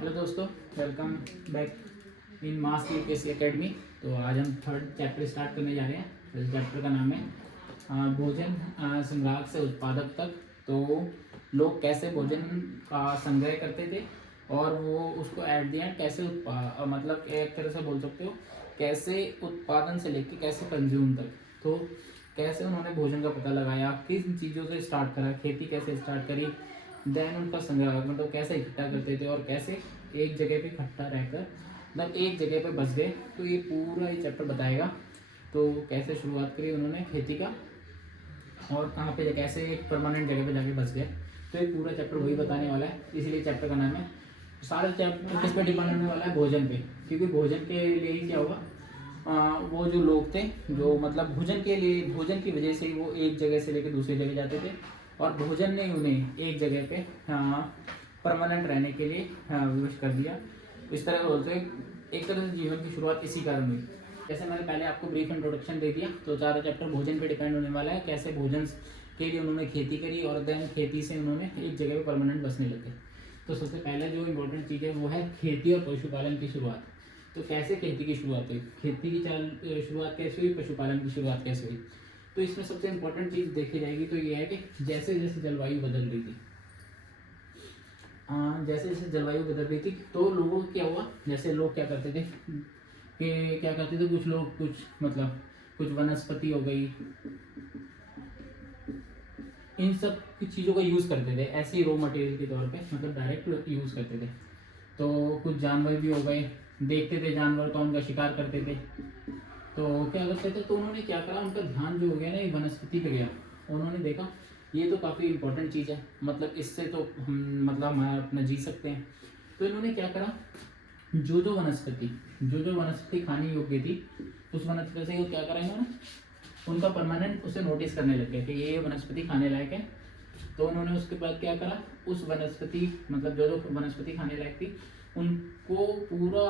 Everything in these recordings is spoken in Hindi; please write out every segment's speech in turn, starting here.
हेलो दोस्तों, welcome back in mass UPSC academy. तो आज हम थर्ड चैप्टर स्टार्ट करने जा रहे हैं। इस चैप्टर का नाम है भोजन संग्राहक से उत्पादक तक। तो लोग कैसे भोजन का संग्रह करते थे और वो उसको एट द एंड कैसे मतलब एक तरह से बोल सकते हो कैसे उत्पादन से लेकर कैसे कंज्यूम तक, तो कैसे उन्होंने भोजन का पता लगाया, किन चीज़ों से स्टार्ट करा, खेती कैसे स्टार्ट करी, देन उनका संग्रह मतलब कैसे इकट्ठा करते थे और कैसे एक जगह पे इकट्ठा रहकर मतलब एक जगह पे बस गए। तो ये पूरा ये चैप्टर बताएगा। तो कैसे शुरुआत करी उन्होंने खेती का और कहाँ पे कैसे एक परमानेंट जगह पे जाके बस गए। तो ये पूरा चैप्टर वही बताने वाला है, इसलिए चैप्टर का नाम है। सारा चैप्टर किस पे डिपेंड होने वाला है? भोजन पे। क्योंकि भोजन के लिए ही क्या होगा, वो जो लोग थे जो मतलब भोजन के लिए, भोजन की वजह से ही वो एक जगह से लेकर दूसरी जगह जाते थे और भोजन ने उन्हें एक जगह पे परमानेंट रहने के लिए विवश कर दिया। इस तरह बोलते हैं एक तरह से जीवन की शुरुआत इसी कारण हुई। जैसे मैंने पहले आपको ब्रीफ इंट्रोडक्शन दे दिया, तो चारों चैप्टर भोजन पे डिपेंड होने वाला है। कैसे भोजन के लिए उन्होंने खेती करी और देन खेती से उन्होंने एक जगह पे परमानेंट बसने लगे। तो सबसे पहले जो इम्पोर्टेंट चीज़ है वो है खेती और पशुपालन की शुरुआत। तो कैसे खेती की शुरुआत हुई, खेती की शुरुआत कैसे हुई, पशुपालन की शुरुआत कैसे हुई। तो इसमें सबसे इम्पोर्टेंट चीज़ देखी जाएगी तो ये है कि जैसे जैसे जलवायु बदल रही थी, जैसे जैसे जलवायु बदल रही थी तो लोगों को क्या हुआ, जैसे लोग क्या करते थे कि क्या करते थे, कुछ लोग कुछ मतलब कुछ वनस्पति हो गई, इन सब की चीज़ों का यूज़ करते थे ऐसे ही रॉ मटेरियल के तौर पे, मतलब डायरेक्ट यूज़ करते थे। तो कुछ जानवर भी हो गए, देखते थे जानवर का, उनका शिकार करते थे। तो क्या करते थे, तो उन्होंने क्या करा, उनका ध्यान जो हो गया ना ये वनस्पति पे गया। उन्होंने देखा ये तो काफ़ी इंपॉर्टेंट चीज़ है, मतलब इससे तो हम मतलब हम अपना जी सकते हैं। तो इन्होंने क्या करा, जो जो वनस्पति खाने योग्य थी उस वनस्पति को क्या करा इन्होंने, उनका परमानेंट उसे नोटिस करने लग गए कि ये वनस्पति खाने लायक है। तो उन्होंने उसके बाद क्या करा, उस वनस्पति मतलब जो जो वनस्पति खाने लायक थी उनको पूरा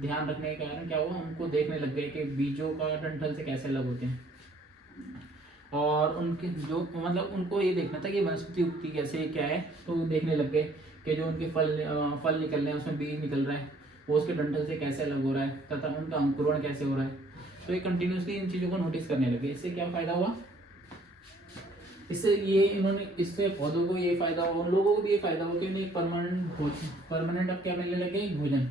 ध्यान रखने के कारण क्या हुआ, उनको देखने लग गए कि बीजों का डंठल से कैसे अलग होते हैं। और उनके जो मतलब उनको ये देखना था कि वनस्पति उगती कैसे क्या है। तो देखने लग गए कि जो उनके फल निकल रहे हैं उसमें बीज निकल रहा है वो उसके डंठल से कैसे अलग हो रहा है तथा उनका अंकुरण कैसे हो रहा है। तो ये कंटिन्यूसली इन चीज़ों को नोटिस करने लगे। इससे क्या फायदा हुआ, इससे ये इन्होंने इससे पौधों को ये फायदा हुआ, उन लोगों को भी ये फायदा हुआ कि उन्हें परमानेंट अब क्या मिलने लगे, भोजन।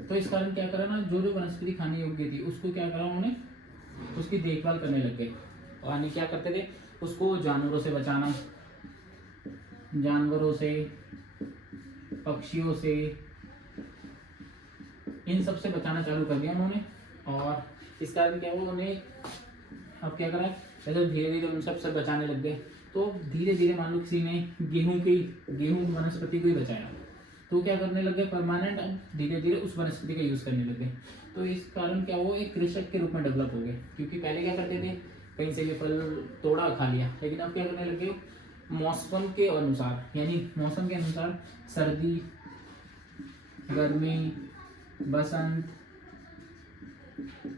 तो इस कारण क्या करा ना, जो जो वनस्पति खाने योग्य थी उसको क्या करा उन्होंने, उसकी देखभाल करने लग गए। और यानी क्या करते थे, उसको जानवरों से बचाना, जानवरों से, पक्षियों से, इन सब से बचाना चालू कर दिया उन्होंने। और इस कारण क्या हुआ, उन्हें अब क्या करा, जैसे धीरे धीरे उन सब से बचाने लग गए। तो धीरे धीरे मान लो किसी ने गेहूं वनस्पति को ही बचाया तो क्या करने लग गए, परमानेंट अब धीरे धीरे उस वनस्पति का यूज करने लग गए। तो इस कारण क्या हुआ, एक कृषक के रूप में डेवलप हो गए। क्योंकि पहले क्या करते थे, कहीं से भी फल तोड़ा खा लिया, लेकिन अब क्या करने लग गए, मौसम के अनुसार, यानी मौसम के अनुसार सर्दी, गर्मी, बसंत,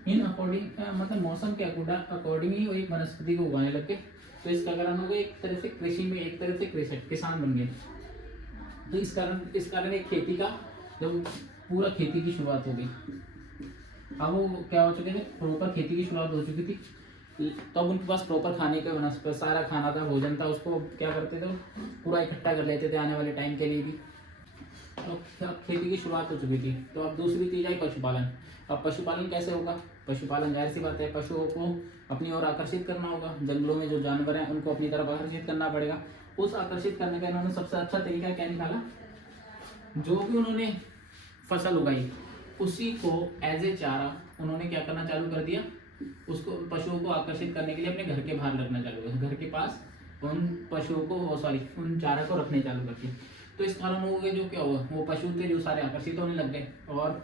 इन अकॉर्डिंग मतलब मौसम के अकॉर्डिंग ही वो एक वनस्पति को उगाने लग गए। तो इसका कारण हो गया एक तरह से कृषि में एक तरह से कृषक किसान बन गए। तो इस कारण एक खेती का जब पूरा खेती की शुरुआत हो गई, अब वो क्या हो चुके थे, प्रॉपर खेती की शुरुआत हो चुकी थी। तब उनके पास प्रॉपर खाने का वनस्पति सारा खाना था, भोजन था, उसको क्या करते थे, पूरा इकट्ठा कर लेते थे आने वाले टाइम के लिए भी। तो अब खेती की शुरुआत हो चुकी थी। तो अब दूसरी चीज आई पशुपालन। अब पशुपालन कैसे होगा, पशुपालन जाहिर सी बात है, पशुओं को अपनी ओर आकर्षित करना होगा। जंगलों में जो जानवर हैं उनको अपनी तरफ आकर्षित करना पड़ेगा। उस आकर्षित करने का इन्होंने सबसे अच्छा तरीका क्या निकाला, जो भी उन्होंने फसल उगाई उसी को एज ए चारा उन्होंने क्या करना चालू कर दिया, उसको पशुओं को आकर्षित करने के लिए अपने घर के बाहर रखना चालू किया, घर के पास उन पशुओं को सॉरी उन चारा को रखने चालू कर दिया। तो इस कारण हो गया, जो क्या हुआ, वो पशु थे जो सारे आकर्षित होने लग गए और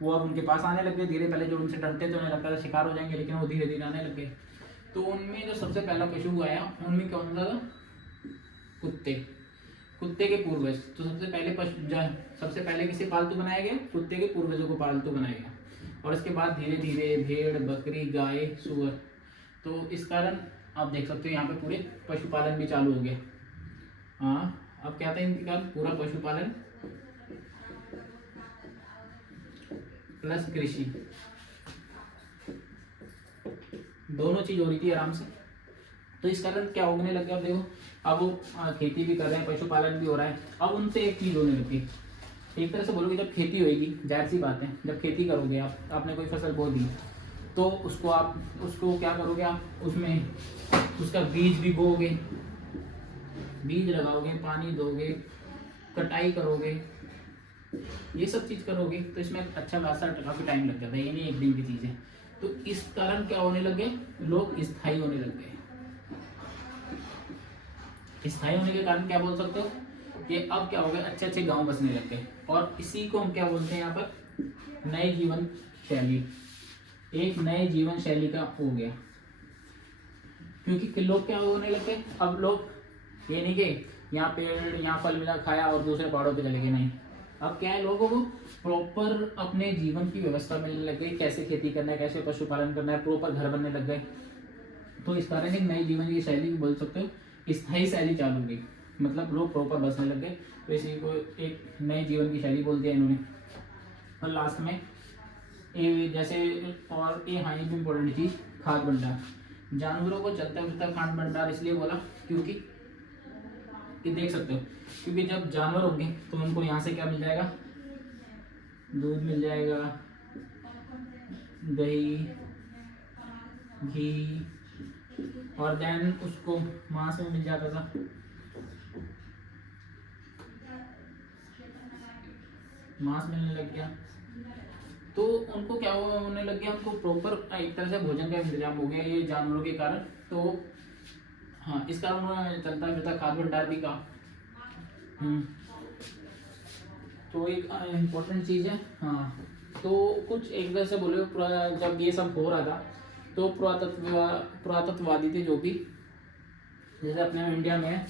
वो अब उनके पास आने लग गए धीरे। पहले जो उनसे डरते थे उन्हें लगता था शिकार हो जाएंगे, लेकिन वो धीरे धीरे आने लग गए। तो उनमें जो सबसे पहला पशु आया उनमें कौन था, कुत्ते। कुत्ते के पूर्वज, तो सबसे पहले किसे पालतू बनाया गया, कुत्ते के पूर्वजों को पालतू बनाया गया। और इसके बाद धीरे धीरे भेड़, बकरी, गाय, सुअर। तो इस कारण आप देख सकते हो यहाँ पे पूरे पशुपालन भी चालू हो गया। हाँ, अब क्या था इनके कारण, पूरा पशुपालन प्लस कृषि, दोनों चीज हो रही थी आराम से। तो इस कारण क्या होने लग गया, अब देखो अब वो खेती भी कर रहे हैं, पशुपालन भी हो रहा है। अब उनसे एक चीज होने लगी, एक तरह से बोलोगे जब खेती होगी, जाहिर सी बात है जब खेती करोगे आप, आपने कोई फसल बो दी तो उसको क्या करोगे आप, उसमें उसका बीज भी बोओगे, बीज लगाओगे, पानी दोगे, कटाई करोगे, ये सब चीज करोगे, तो इसमें अच्छा खासा काफी टाइम लग जाता है, ये नहीं एक दिन की चीज है। तो इस कारण क्या होने लगे, लोग स्थायी होने लग गए। स्थायी होने के कारण क्या बोल सकते हो कि अब क्या हो गया, अच्छे अच्छे गांव बसने लग गए। और इसी को हम क्या बोलते हैं यहाँ पर, नए जीवन शैली, एक नए जीवन शैली का हो गया। क्योंकि लोग क्या होने लग गए, अब लोग ये नहीं कि यहाँ पेड़ यहाँ फल मिला खाया और दूसरे पहाड़ों पे चले गए, नहीं। अब क्या है, लोगों को प्रॉपर अपने जीवन की व्यवस्था मिलने लग गई, कैसे खेती करना है, कैसे पशुपालन करना है, प्रॉपर घर बनने लग गए। तो इस कारण एक नई जीवन की शैली बोल सकते हो, स्थायी शैली चालू हो गई, मतलब लोग प्रॉपर बसने लग गए। तो इसी को एक नई जीवन की शैली बोल दिया इन्होंने। और लास्ट में ये जैसे, और ये हाँ एक इम्पोर्टेंट चीज, खाद्य भंडार। जानवरों को चलता फिरता खाद्य भंडार इसलिए बोला क्योंकि कि देख सकते हो, क्योंकि जब जानवर होंगे तो उनको यहाँ से क्या मिल जाएगा, दूध मिल जाएगा, दही, घी, और देन उसको मांस में मिल जाता था। मांस मिलने लग गया तो उनको क्या होने लग गया, उनको प्रॉपर एक तरह से भोजन का इंतजाम हो गया ये जानवरों के कारण। तो हाँ, इस कारण उन्होंने चलता फिरता खाद्य भंडार भी कहा। तो एक इम्पोर्टेंट चीज है। हाँ, तो कुछ एक तरह से बोले, जब ये सब हो रहा था तो पुरातत्ववादी थे जो भी, जैसे अपने इंडिया में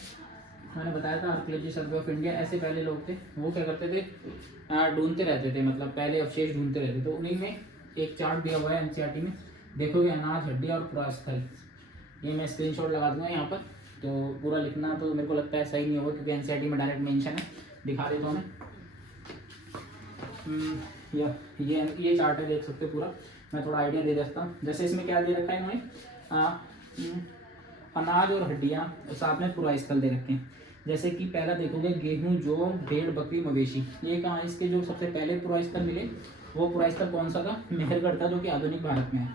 मैंने बताया था आर्कियोलॉजी सर्वे ऑफ इंडिया, ऐसे पहले लोग थे, वो क्या करते थे, ढूंढते रहते थे, मतलब पहले अवशेष ढूंढते रहते। तो उन्हीं में एक चार्ट दिया हुआ है एनसीईआरटी में, देखोगे अनाज, हड्डियाँ और पुरास्थल। ये मैं स्क्रीनशॉट लगा दूंगा यहाँ पर, तो पूरा लिखना तो मेरे को लगता है सही नहीं होगा क्योंकि एनसीईआरटी में डायरेक्ट मेंशन है। दिखा देता हूँ मैं, ये चार्ट है, देख सकते हो पूरा। मैं थोड़ा आइडिया दे देता हूँ। जैसे इसमें क्या दे रखा है इन्होंने, अनाज और हड्डियाँ, और साथ में पूरा स्थल दे रखे हैं। जैसे कि पहला देखोगे गेहूं, जौ, भेड़, बकरी, मवेशी। ये कहाँ, इसके जो सबसे पहले पूरा स्थल मिले वो पूरा स्थल कौन सा था, मेहरगढ़ था, जो कि आधुनिक भारत में है।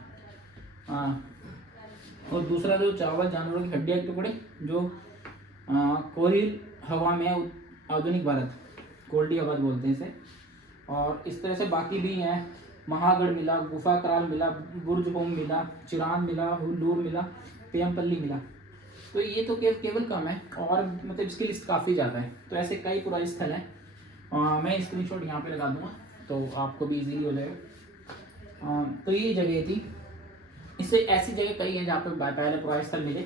और दूसरा जो चावल, जानवरों की हड्डियाँ के टुकड़े, जो कोरिल हवा में, आधुनिक भारत, कोल्डी हवा बोलते हैं इसे। और इस तरह से बाकी भी हैं, महागढ़ मिला, गुफा कराल मिला, बुर्ज होम मिला, चिरान मिला, हुल्लूर मिला, पेयमपल्ली मिला। तो ये तो केवल कम है, और मतलब इसकी लिस्ट काफ़ी ज़्यादा है। तो ऐसे कई पुराने स्थल हैं। मैं स्क्रीनशॉट यहाँ पे लगा दूंगा तो आपको भी इजीली हो जाएगा। तो ये जगह थी, इससे ऐसी जगह कई हैं जहाँ पे पहले पुराने स्थल मिले।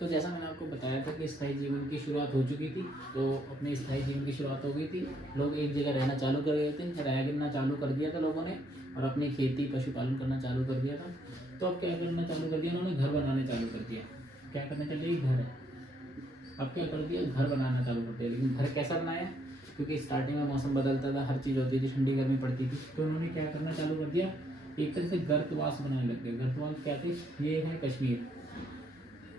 तो जैसा मैंने आपको बताया था कि स्थायी जीवन की शुरुआत हो चुकी थी, तो अपने स्थायी जीवन की शुरुआत हो गई थी। लोग एक जगह रहना चालू कर गए थे, रह गिरना चालू कर दिया था लोगों ने, और अपनी खेती पशुपालन करना चालू कर दिया था। तो अब क्या करना चालू कर दिया उन्होंने, घर बनाने चालू कर दिया। क्या करना चाहिए, घर है, अब क्या कर दिया, घर बनाना चालू कर दिया। लेकिन घर कैसा बनाया, क्योंकि स्टार्टिंग में मौसम बदलता था, हर चीज़ होती थी, ठंडी गर्मी पड़ती थी, तो उन्होंने क्या करना चालू कर दिया, एक तरह से गर्तवास बनाने लग गए। गर्तवास क्या थे, ये है कश्मीर,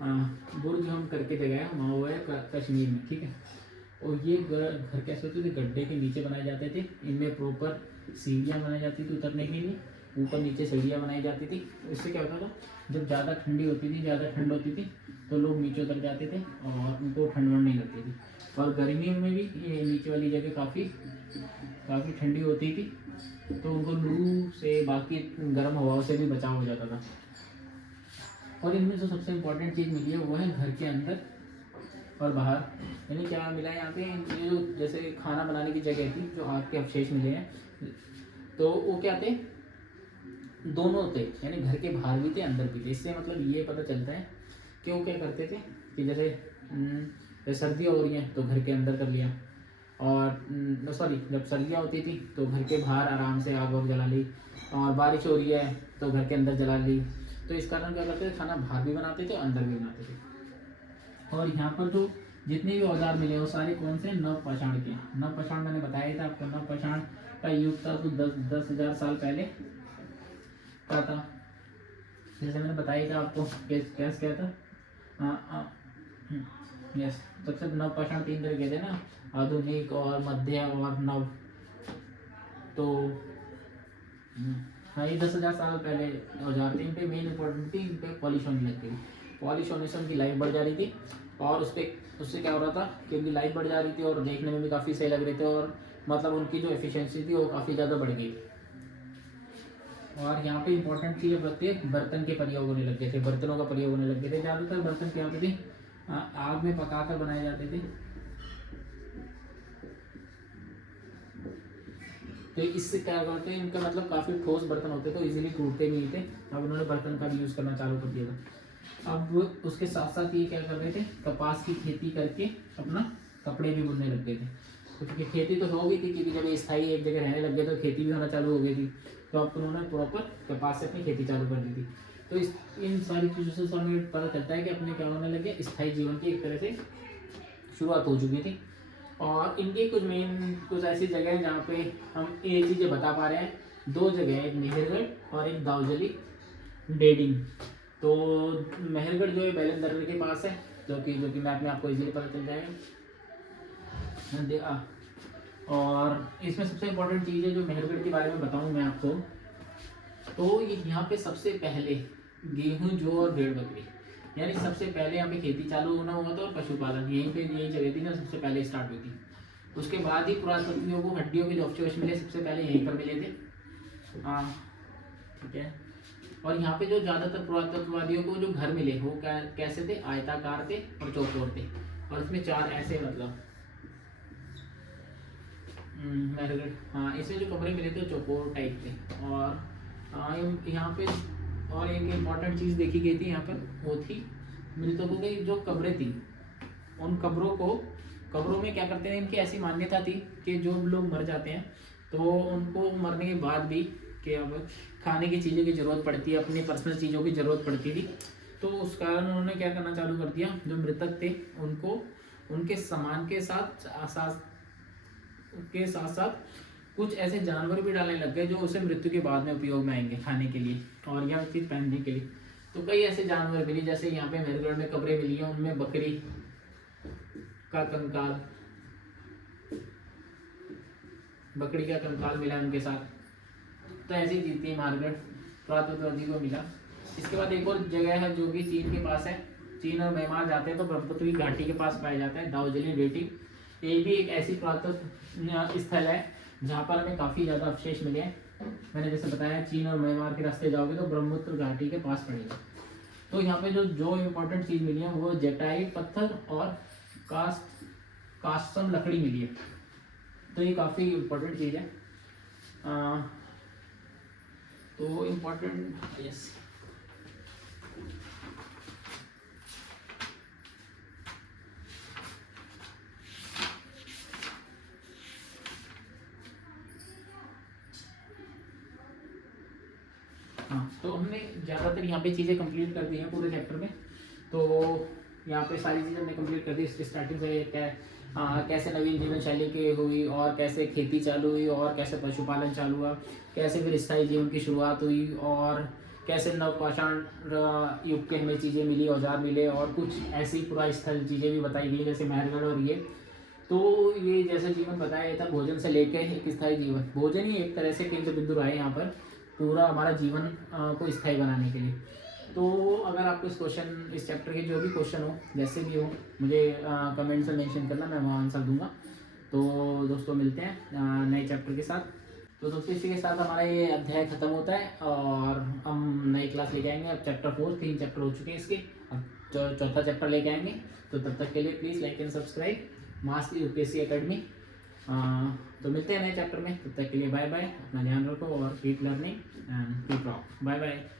बुर्ज हम करके जगह है वहाँ हुआ है कश्मीर में, ठीक है। और ये घर कैसे होते थे, गड्ढे के नीचे बनाए जाते थे, इनमें प्रॉपर सीढ़ियाँ बनाई जाती थी उतरने के लिए, ऊपर नीचे सीढ़ियाँ बनाई जाती थी। इससे क्या होता था, जब ज़्यादा ठंडी होती थी, ज़्यादा ठंड होती थी, तो लोग नीचे उतर जाते थे और उनको ठंड नहीं लगती थी। और गर्मियों में भी ये नीचे वाली जगह काफ़ी ठंडी होती थी, तो उनको लू से बाकी गर्म हवाओं से भी बचाव हो जाता था। और इनमें जो सबसे इम्पोर्टेंट चीज़ मिली है वो है घर के अंदर और बाहर। यानी क्या मिला है यहाँ पे, ये जो जैसे खाना बनाने की जगह थी, जो आग के अवशेष मिले हैं, तो वो क्या थे, दोनों थे, यानी घर के बाहर भी थे अंदर भी थे। इससे मतलब ये पता चलता है कि वो क्या करते थे कि जैसे सर्दियाँ हो रही हैं तो घर के अंदर कर लिया, और सॉरी जब सर्दियाँ होती थी तो घर के बाहर आराम से आग वाग जला ली, और बारिश हो रही है तो घर के अंदर जला ली। तो इस कारण क्या करते थे, खाना बाहर भी बनाते थे अंदर भी बनाते थे। और यहाँ पर जो जितने भी औजार मिले वो सारे कौन से, नवपाषाण के। नवपाषाण मैंने बताया था आपको, नवपाषाण का युग था तो 10,000 साल पहले का था। जैसे मैंने बताया था आपको, कैसे क्या था, यस। सबसे नवपाषाण 3 तरह के थे ना, आधुनिक और मध्य और नव। तो हाँ, ये 10,000 साल पहले औजार थे। इन पे मेन इंपॉर्टेंट थी, इन पे पॉलिश होने लग गई। पॉलिश होने से उनकी लाइफ बढ़ जा रही थी, और उससे क्या हो रहा था कि उनकी लाइफ बढ़ जा रही थी और देखने में भी काफ़ी सही लग रहे थे, और मतलब उनकी जो एफिशिएंसी थी वो काफ़ी ज़्यादा बढ़ गई। और यहाँ पे इंपॉर्टेंट चीज़ बताते, बर्तन के प्रयोग होने लग गए थे, बर्तनों का प्रयोग होने लग गए थे। ज़्यादातर बर्तन क्या होते थे, आग में पकाकर बनाए जाते थे। तो इससे क्या करते हैं, इनका मतलब काफ़ी ठोस बर्तन होते तो इजीली टूटते नहीं थे। अब उन्होंने बर्तन का भी यूज़ करना चालू कर दिया था। अब उसके साथ साथ ये क्या कर रहे थे, कपास की खेती करके अपना कपड़े भी बुनने लग गए थे। क्योंकि खेती तो हो गई थी, क्योंकि जब ये स्थायी एक जगह रहने लग गए तो खेती भी होना चालू हो गई थी। तो अब उन्होंने प्रॉपर कपास से अपनी खेती चालू कर दी थी। तो इन सारी चीज़ों से हमें पता चलता है कि अपने क्या होने लगे, स्थायी जीवन की एक तरह से शुरुआत हो चुकी थी। और इनकी कुछ ऐसी जगह हैं जहाँ पे हम ये चीज़ें बता पा रहे हैं। 2 जगह है, एक मेहरगढ़ और एक दाऊजली डेडिंग। तो मेहरगढ़ जो है बैलन दर्रे के पास है, जो कि मैप में आपको इजीली पता चल जाएगा। और इसमें सबसे इम्पोर्टेंट चीज़ है जो मेहरगढ़ के बारे में बताऊँ मैं आपको, तो यहाँ पे सबसे पहले गेहूँ, जौ और भेड़ बकरी, यानी सबसे पहले यहाँ पे खेती चालू होना हुआ था, और पशुपालन यही जगह थी ना सबसे पहले स्टार्ट हुई थी। उसके बाद ही पुरातत्वियों को हड्डियों के जो अवशेष मिले सबसे पहले यहीं पर मिले थे। ठीक है। और यहाँ पे जो ज़्यादातर पुरातत्ववादियों को जो घर मिले वो कैसे थे, आयताकार थे और चौकोर थे, और इसमें 4 ऐसे मतलब हाँ, इसमें जो कमरे मिले थे चौकोर टाइप के। और यहाँ पे और एक इम्पॉर्टेंट चीज़ देखी गई थी यहाँ पर, वो थी मृतकों की जो कब्रें थी। उन कब्रों में क्या करते हैं, इनकी ऐसी मान्यता थी कि जो लोग मर जाते हैं तो उनको मरने के बाद भी कि अब खाने की चीज़ों की ज़रूरत पड़ती है, अपनी पर्सनल चीज़ों की ज़रूरत पड़ती थी। तो उस कारण उन्होंने क्या करना चालू कर दिया, जो मृतक थे उनको उनके सामान के साथ साथ कुछ ऐसे जानवर भी डालने लग गए जो उसे मृत्यु के बाद में उपयोग में आएंगे खाने के लिए और या चीज़ पहनने के लिए। तो कई ऐसे जानवर मिले, जैसे यहाँ पे मेहरगढ़ में कब्रें मिली हैं, उनमें बकरी का कंकाल मिला उनके साथ। तो ऐसी चीज थी मेहरगढ़, पुरातत्ववादी को मिला। इसके बाद एक और जगह है जो कि चीन के पास है, चीन और म्यांमार जाते हैं तो ब्रह्मपुत्र की घाटी के पास पाया जाता है, दाऊजली डेटिंग। ये भी एक ऐसी पुरातत्व स्थल है जहाँ पर हमें काफ़ी ज़्यादा अवशेष मिले हैं। मैंने जैसे बताया, चीन और म्यांमार के रास्ते जाओगे तो ब्रह्मपुत्र घाटी के पास पड़ेगा। तो यहाँ पे जो इम्पोर्टेंट चीज़ मिली है वो जेटाइट पत्थर और कास्टम लकड़ी मिली है। तो ये काफ़ी इम्पोर्टेंट चीज़ है। तो इम्पोर्टेंट, यस। हाँ, तो हमने ज़्यादातर यहाँ पे चीज़ें कंप्लीट कर दी हैं पूरे चैप्टर में। तो यहाँ पे सारी चीज़ें हमने कंप्लीट कर दी स्टार्टिंग से, कैसे नवीन जीवन शैली की हुई, और कैसे खेती चालू हुई, और कैसे पशुपालन चालू हुआ, कैसे फिर स्थायी जीवन की शुरुआत हुई, और कैसे नवपाषाण युग के हमें चीज़ें मिली, औजार मिले, और कुछ ऐसी पूरा स्थल चीज़ें भी बताई गई जैसे मेहरगढ़ और ये। तो ये जैसे जीवन बताया था, भोजन से लेकर एक स्थायी जीवन, भोजन ही एक तरह से केंद्र बिंदु रहा है यहाँ पर पूरा हमारा जीवन को स्थायी बनाने के लिए। तो अगर आपको इस चैप्टर के जो भी क्वेश्चन हो, जैसे भी हो, मुझे कमेंट्स में मेंशन करना, मैं वहाँ आंसर दूंगा। तो दोस्तों मिलते हैं नए चैप्टर के साथ। तो दोस्तों इसी के साथ हमारा ये अध्याय खत्म होता है और हम नई क्लास लेके आएंगे। अब चैप्टर 4, 3 चैप्टर हो चुके हैं इसके, अब चौथा चैप्टर लेके आएंगे। तो तब तक के लिए please like and subscribe mass UPSC academy. तो मिलते हैं नए चैप्टर में, तब तक के लिए बाय बाय, अपना ध्यान रखो और keep learning and keep rock. Bye bye.